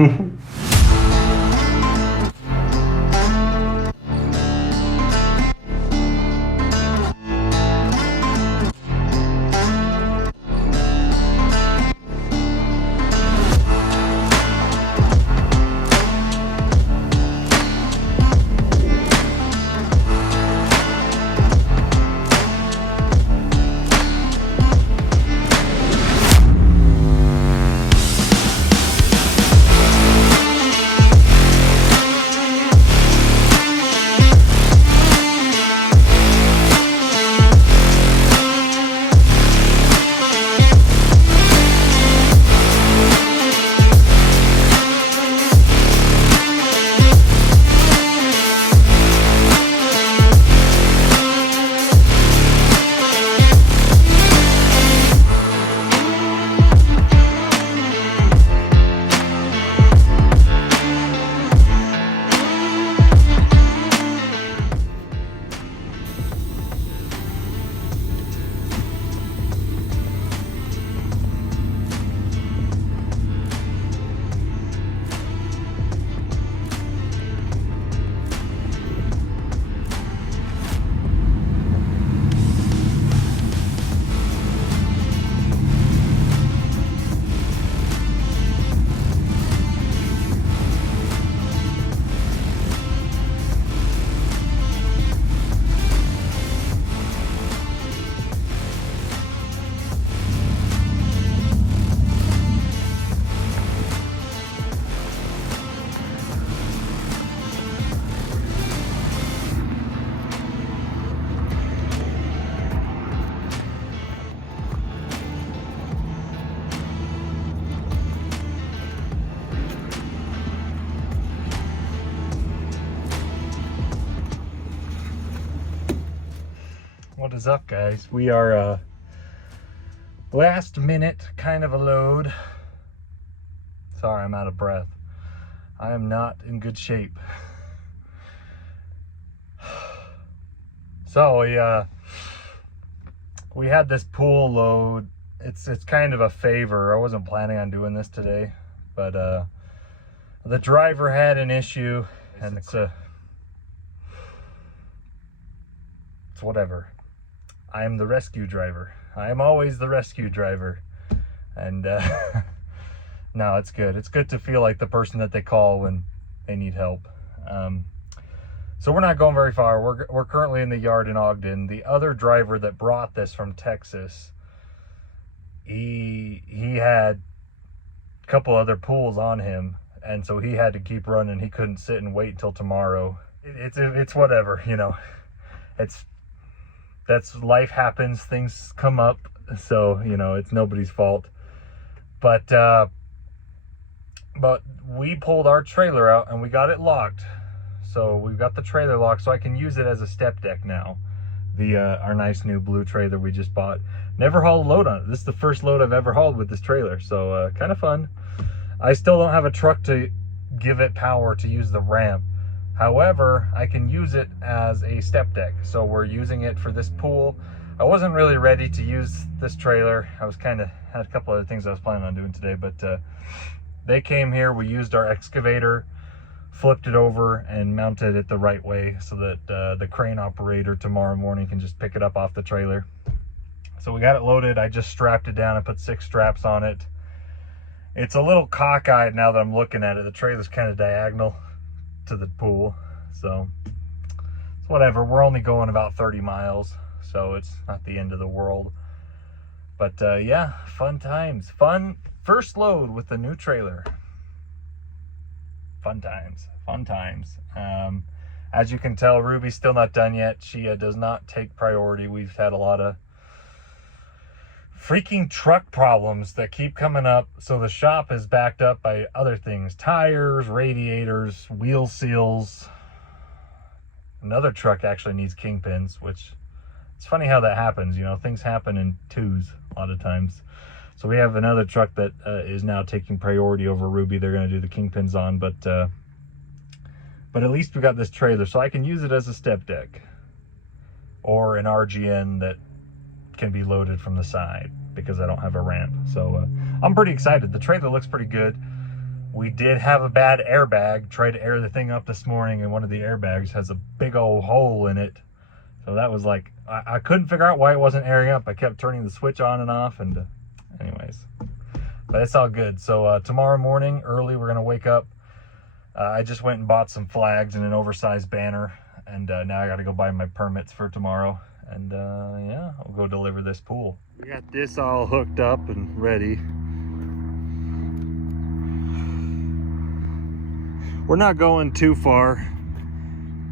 What is up, guys? We are last minute kind of a load. Sorry, I'm out of breath. I am not in good shape. So we had this pool load. It's kind of a favor. I wasn't planning on doing this today, but the driver had an issue, and it's whatever. I am the rescue driver. I am always the rescue driver. And no, it's good. It's good to feel like the person that they call when they need help. So we're not going very far. We're currently in the yard in Ogden. The other driver that brought this from Texas, he had a couple other pools on him, and so he had to keep running. He couldn't sit and wait until tomorrow. It's whatever, you know. That's life happens, things come up, so you know, it's nobody's fault. But we pulled our trailer out and we got it locked. So we've got the trailer locked, so I can use it as a step deck now. Our nice new blue trailer we just bought. Never hauled a load on it. This is the first load I've ever hauled with this trailer, so kind of fun. I still don't have a truck to give it power to use the ramp. However, I can use it as a step deck. So we're using it for this pool. I wasn't really ready to use this trailer. I was had a couple other things I was planning on doing today, but they came here, we used our excavator, flipped it over and mounted it the right way so that the crane operator tomorrow morning can just pick it up off the trailer. So we got it loaded. I just strapped it down. I put 6 straps on it. It's a little cockeyed now that I'm looking at it. The trailer's kind of diagonal to the pool, so it's whatever. We're only going about 30 miles, so it's not the end of the world. But yeah, fun times. Fun first load with the new trailer. Fun times. As you can tell, Ruby's still not done yet. She does not take priority. We've had a lot of freaking truck problems that keep coming up, so the shop is backed up by other things: tires, radiators, wheel seals. Another truck actually needs kingpins, which it's funny how that happens. You know, things happen in twos a lot of times. So we have another truck that is now taking priority over Ruby. They're going to do the kingpins on, but at least we got this trailer, so I can use it as a step deck or an RGN that can be loaded from the side because I don't have a ramp. So I'm pretty excited. The trailer looks pretty good. We did have a bad airbag. Tried to air the thing up this morning, and one of the airbags has a big old hole in it. So that was like, I couldn't figure out why it wasn't airing up. I kept turning the switch on and off, and anyways. But it's all good. So tomorrow morning, early, we're going to wake up. I just went and bought some flags and an oversized banner. And now I got to go buy my permits for tomorrow. And yeah, I'll go deliver this pool. We got this all hooked up and ready. We're not going too far,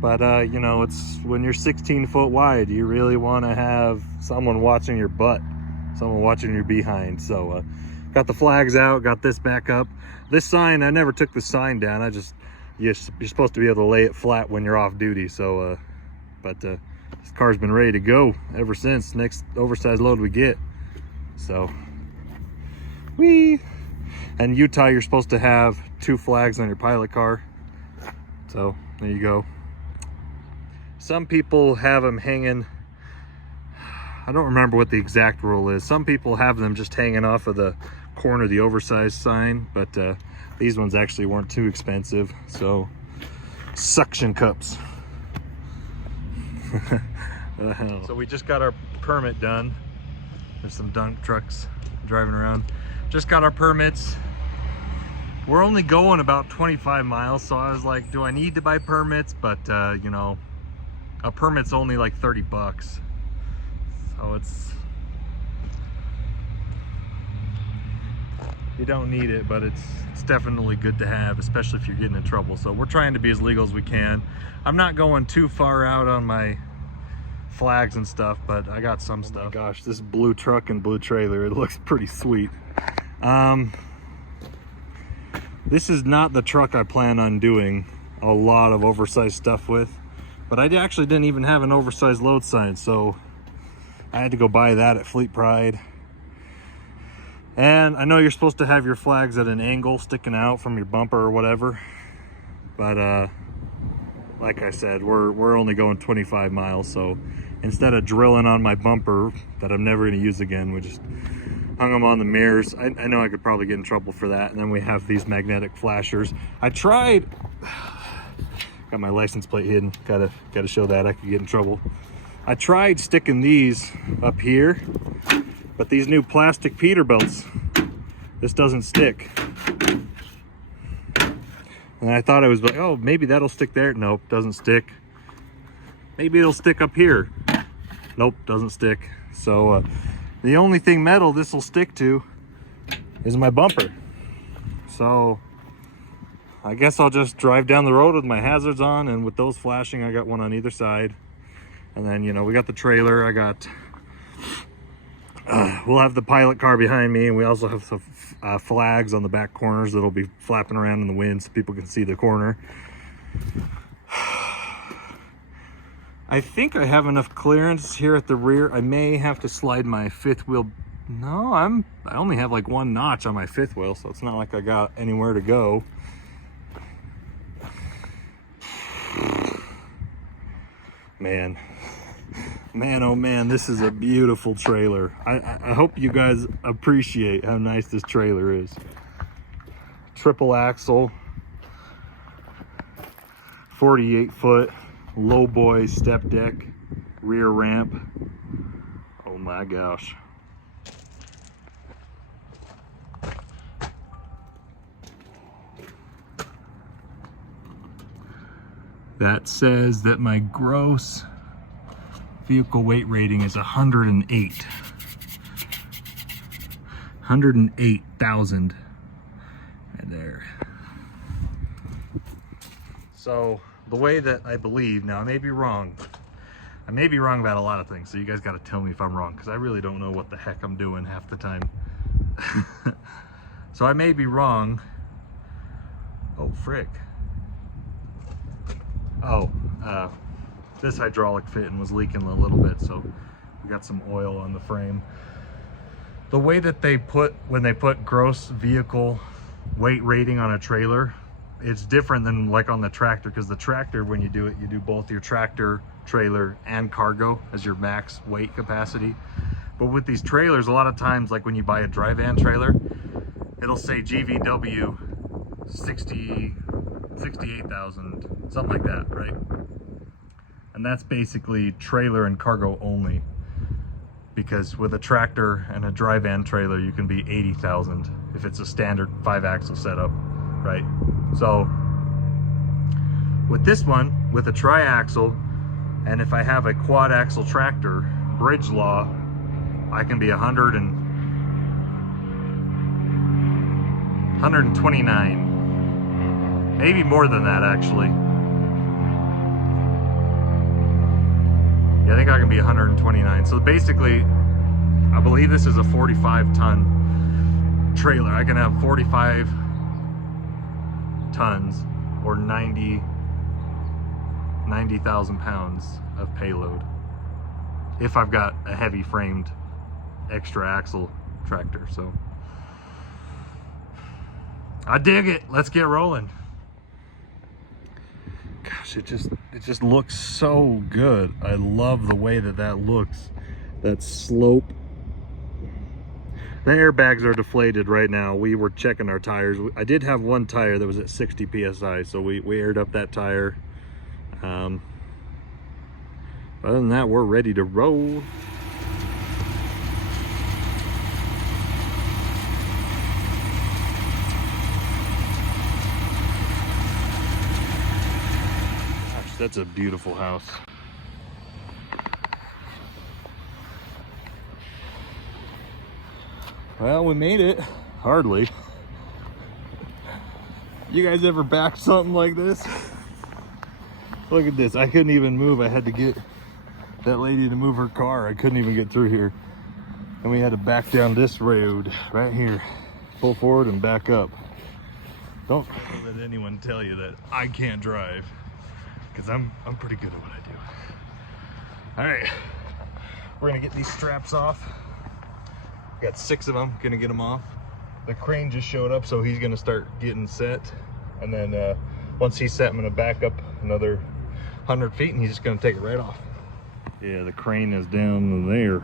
but you know, it's when you're 16 foot wide, you really want to have someone watching your butt, someone watching your behind. So got the flags out, got this back up. This sign, I never took the sign down. I just, you're supposed to be able to lay it flat when you're off duty. So but this car's been ready to go ever since. Next oversized load we get. So whee. And Utah, you're supposed to have 2 flags on your pilot car. So there you go. Some people have them hanging, I don't remember what the exact rule is. Some people have them just hanging off of the corner of the oversized sign, but these ones actually weren't too expensive. So suction cups. So we just got our permit done. There's some dump trucks driving around. Just got our permits. We're only going about 25 miles, so I was like, do I need to buy permits? But you know, a permit's only like 30 bucks. So it's, you don't need it, but it's definitely good to have, especially if you're getting in trouble. So we're trying to be as legal as we can. I'm not going too far out on my flags and stuff, but I got some stuff. Oh my gosh, this blue truck and blue trailer, it looks pretty sweet. This is not the truck I plan on doing a lot of oversized stuff with, but I actually didn't even have an oversized load sign, so I had to go buy that at Fleet Pride. And I know you're supposed to have your flags at an angle sticking out from your bumper or whatever, but like I said, we're only going 25 miles, so instead of drilling on my bumper that I'm never going to use again, we just hung them on the mirrors. I know I could probably get in trouble for that. And then we have these magnetic flashers. I tried, got my license plate hidden, gotta show that, I could get in trouble. I tried sticking these up here, but these new plastic Peterbilts, this doesn't stick. And I thought it was like, oh, maybe that'll stick there. Nope, doesn't stick. Maybe it'll stick up here. Nope, doesn't stick. So the only thing metal this will stick to is my bumper. So I guess I'll just drive down the road with my hazards on, and with those flashing, I got one on either side. And then, you know, we got the trailer. I got, we'll have the pilot car behind me, and we also have some flags on the back corners that'll be flapping around in the wind so people can see the corner. I think I have enough clearance here at the rear. I may have to slide my fifth wheel. No, I only have like 1 notch on my fifth wheel, so it's not like I got anywhere to go. Man, oh man, this is a beautiful trailer. I hope you guys appreciate how nice this trailer is. Triple axle, 48 foot, low boy step deck, rear ramp. Oh my gosh. That says that my gross vehicle weight rating is 108. 108,000 right there. So the way that I believe, now I may be wrong. I may be wrong about a lot of things, so you guys got to tell me if I'm wrong, because I really don't know what the heck I'm doing half the time. So I may be wrong. Oh, frick. Oh, this hydraulic fitting was leaking a little bit, so we got some oil on the frame. The way that they put, when they put gross vehicle weight rating on a trailer, it's different than like on the tractor, because the tractor, when you do it, you do both your tractor, trailer, and cargo as your max weight capacity. But with these trailers, a lot of times, like when you buy a dry van trailer, it'll say GVW 68,000, something like that, right? And that's basically trailer and cargo only, because with a tractor and a dry van trailer you can be 80,000 if it's a standard 5-axle setup, right? So with this one, with a tri-axle, and if I have a quad axle tractor, bridge law, I can be 129, maybe more than that actually. Yeah, I think I can be 129. So basically, I believe this is a 45-ton trailer. I can have 45 tons or 90,000 pounds of payload if I've got a heavy framed extra axle tractor. So I dig it. Let's get rolling. Gosh, it just looks so good. I love the way that looks. That slope. The airbags are deflated right now. We were checking our tires. I did have one tire that was at 60 psi, so we aired up that tire. Other than that, we're ready to roll. Gosh, that's a beautiful house. Well, we made it. Hardly. You guys ever back something like this? Look at this. I couldn't even move. I had to get that lady to move her car. I couldn't even get through here. And we had to back down this road right here. Pull forward and back up. Don't let anyone tell you that I can't drive, because I'm pretty good at what I do. All right. We're gonna get these straps off. Got 6 of them, gonna get them off. The crane just showed up, so he's gonna start getting set. And then once he's set, I'm gonna back up another 100 feet and he's just gonna take it right off. Yeah, the crane is down there.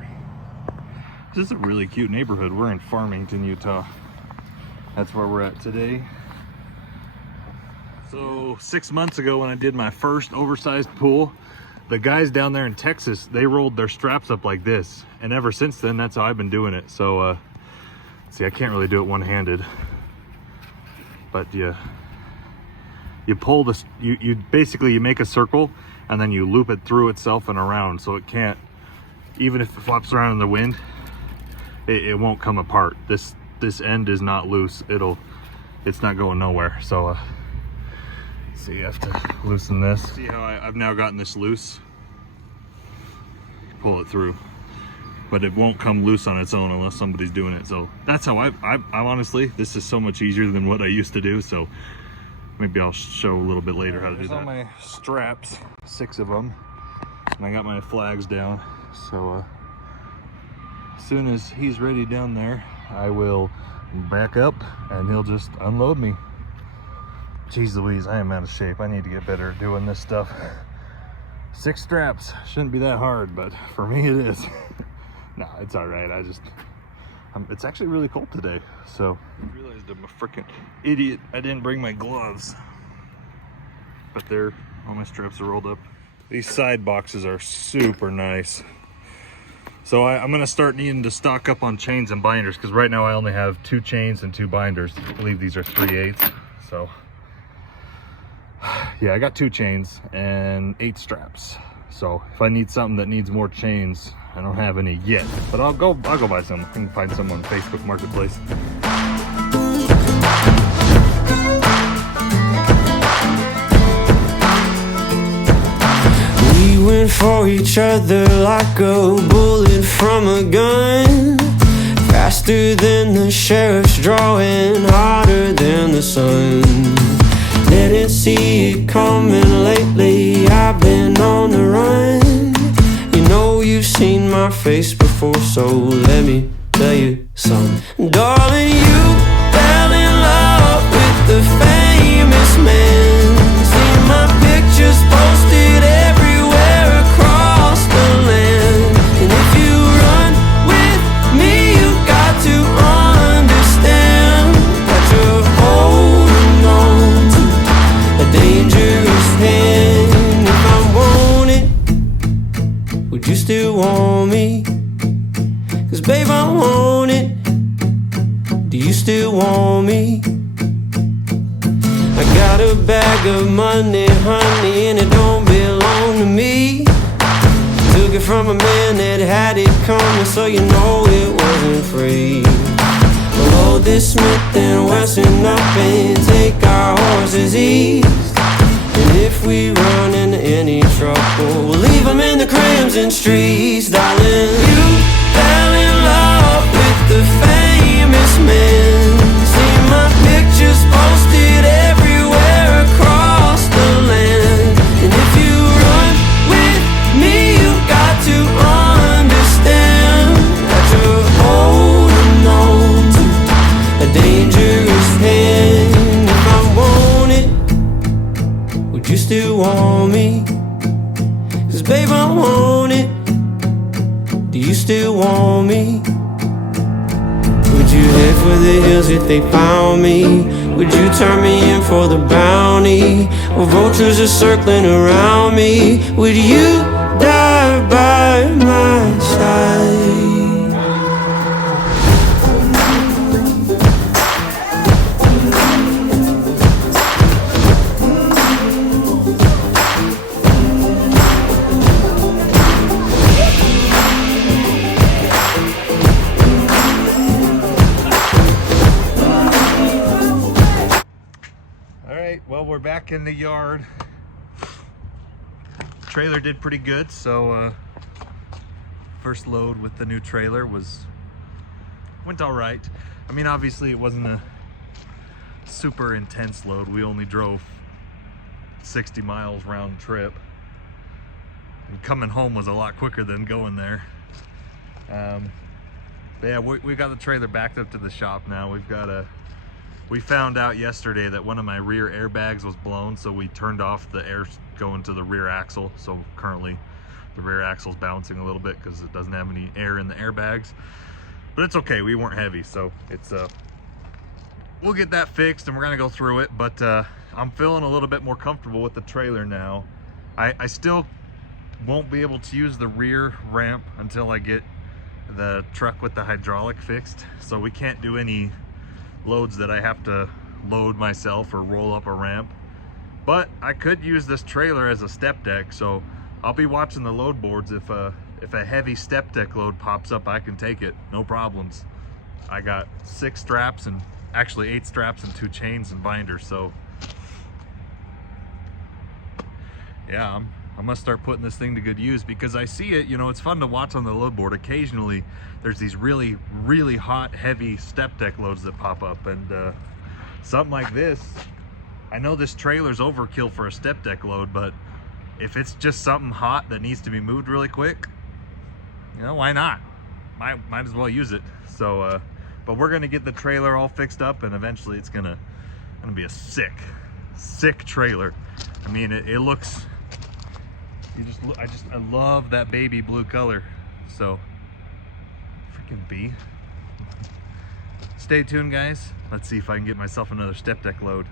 This is a really cute neighborhood. We're in Farmington, Utah. That's where we're at today. So 6 months ago when I did my first oversized pool, the guys down there in Texas, they rolled their straps up like this. And ever since then, that's how I've been doing it. So, see, I can't really do it one-handed. But you pull this, you basically, you make a circle and then you loop it through itself and around. So it can't, even if it flops around in the wind, it won't come apart. This end is not loose. It's not going nowhere. So, see, you have to loosen this. See how I've now gotten this loose? Pull it through. But it won't come loose on its own unless somebody's doing it. So that's how I honestly, this is so much easier than what I used to do. So maybe I'll show a little bit later how to do that. All my straps, 6 of them. And I got my flags down. So as soon as he's ready down there, I will back up and he'll just unload me. Jeez Louise, I am out of shape. I need to get better at doing this stuff. 6 straps, shouldn't be that hard, but for me it is. No, it's all right. It's actually really cold today, so I realized I'm a freaking idiot. I didn't bring my gloves, but all my straps are rolled up. These side boxes are super nice. So I'm gonna start needing to stock up on chains and binders, because right now I only have 2 chains and 2 binders. I believe these are 3/8. So yeah, I got 2 chains and 8 straps. So if I need something that needs more chains, I don't have any yet, but I'll go buy some. I can find some on Facebook Marketplace. We went for each other like a bullet from a gun, faster than the sheriff's drawing, hotter than the sun. Didn't see it coming lately, I've been on the run. You know you've seen my face before, so let me tell you something. Darling, you fell in love with the famous man. See my pictures posted everywhere across the land. And if you run with me, you got to understand that you're holding on babe, I want it. Do you still want me? I got a bag of money, honey, and it don't belong to me. Took it from a man that had it coming, so you know it wasn't free. We'll load this Smith and Wesson up and take our horses east. And if we run into any trouble, we'll leave them in the crimson streets. Darling, you fell in love with the famous man. See my pictures posted everywhere across the land. And if you run with me, you got to understand that you're holding on to a dangerous hand. If I want it, would you still want me? 'Cause babe, I want it. Do you still want me? Would you head for the hills if they found me? Would you turn me in for the bounty? Or vultures are circling around me? Would you die by my side? Well, we're back in the yard. Trailer did pretty good, so first load with the new trailer went all right. I mean, obviously it wasn't a super intense load. We only drove 60 miles round trip, and coming home was a lot quicker than going there. But yeah, we got the trailer backed up to the shop now. We found out yesterday that one of my rear airbags was blown, so we turned off the air going to the rear axle. So currently the rear axle's bouncing a little bit because it doesn't have any air in the airbags. But it's okay, we weren't heavy, so it's we'll get that fixed and we're gonna go through it. But I'm feeling a little bit more comfortable with the trailer now. I still won't be able to use the rear ramp until I get the truck with the hydraulic fixed, so we can't do any loads that I have to load myself or roll up a ramp. But I could use this trailer as a step deck, so I'll be watching the load boards. If a heavy step deck load pops up, I can take it, no problems. I got 6 straps, and actually 8 straps and 2 chains and binders, so yeah, I'm gonna start putting this thing to good use, because I see it, you know, it's fun to watch on the load board. Occasionally there's these really hot, heavy step deck loads that pop up, and something like this, I know this trailer's overkill for a step deck load, but if it's just something hot that needs to be moved really quick, you know, why not? Might as well use it. So but we're gonna get the trailer all fixed up, and eventually it's gonna be a sick trailer. I mean, it looks, I love that baby blue color. So freaking bee. Stay tuned, guys. Let's see if I can get myself another step deck load.